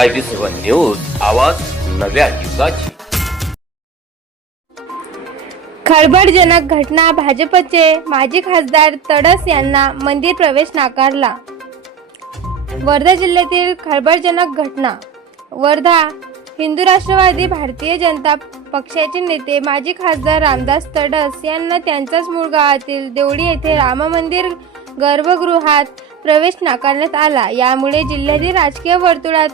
I B seven news आवाज नव्या युगाची. खळबळजनक घटना भाजपचे माजी खासदार तडस यांना मंदिर प्रवेश नाकारला. वर्धा जिल्ह्यातील खळबळजनक घटना. वर्धा हिंदू राष्ट्रवादी भारतीय जनता पक्षाचे नेते माजी खासदार रामदास तडस यांना त्यांच्याच मूळ गावातील देवडी येथे राम मंदिर गर्भगृहात प्रवेश नाकारण्यात आला. यामुळे जिल्ह्यातील राजकीय वर्तुळात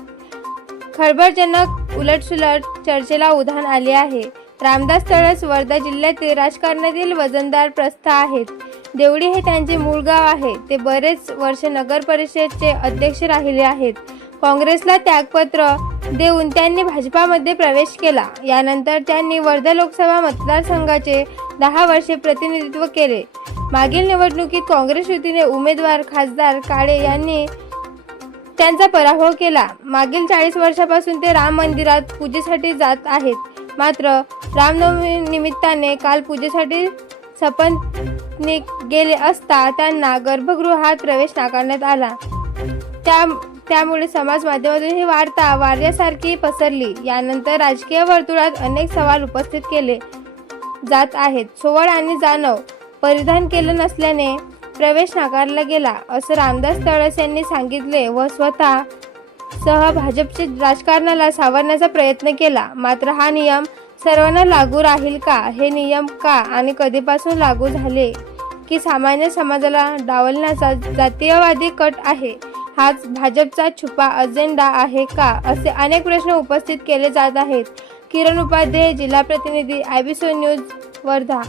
खळबळजनक उलटसुलट चर्चेला उधाण आले आहे. रामदास तळस वर्धा जिल्ह्यातील राजकारणातील वजनदार प्रस्थ आहेत. देवडी हे त्यांचे मूळ गाव आहे. ते बरेच वर्ष नगर परिषदचे अध्यक्ष राहिले आहेत. काँग्रेसला त्यागपत्र देऊन त्यांनी भाजपामध्ये प्रवेश केला. यानंतर त्यांनी वर्धा लोकसभा मतदारसंघाचे दहा वर्षे प्रतिनिधित्व केले. मागील निवडणुकीत काँग्रेस युतीने उमेदवार खासदार काळे यांनी त्यांचा पराभव केला. मागील चाळीस वर्षापासून ते राम मंदिरात पूजेसाठी जात आहेत. मात्र रामनवमी निमित्ताने काल पूजेसाठी सपत्नीक गेले असता त्यांना गर्भगृहात प्रवेश नाकारण्यात आला. त्या त्यामुळे समाज माध्यमातून ही वार्ता वार्यासारखी पसरली. यानंतर राजकीय वर्तुळात अनेक सवाल उपस्थित केले जात आहेत. सोवळ आणि जाणव परिधान केलं नसल्याने प्रवेश नाकारला गेला असं रामदास तळस यांनी सांगितले व स्वतः सह भाजपचे राजकारणाला सावरण्याचा प्रयत्न केला. मात्र हा नियम सर्वांना लागू राहील का? हे नियम का आणि कधीपासून लागू झाले की सामान्य समाजाला डावलण्याचा जातीयवादी कट आहे? हाच भाजपचा छुपा अजेंडा आहे का? असे अनेक प्रश्न उपस्थित केले जात आहेत. किरण उपाध्याय जिल्हा प्रतिनिधी आयबीसो न्यूज वर्धा.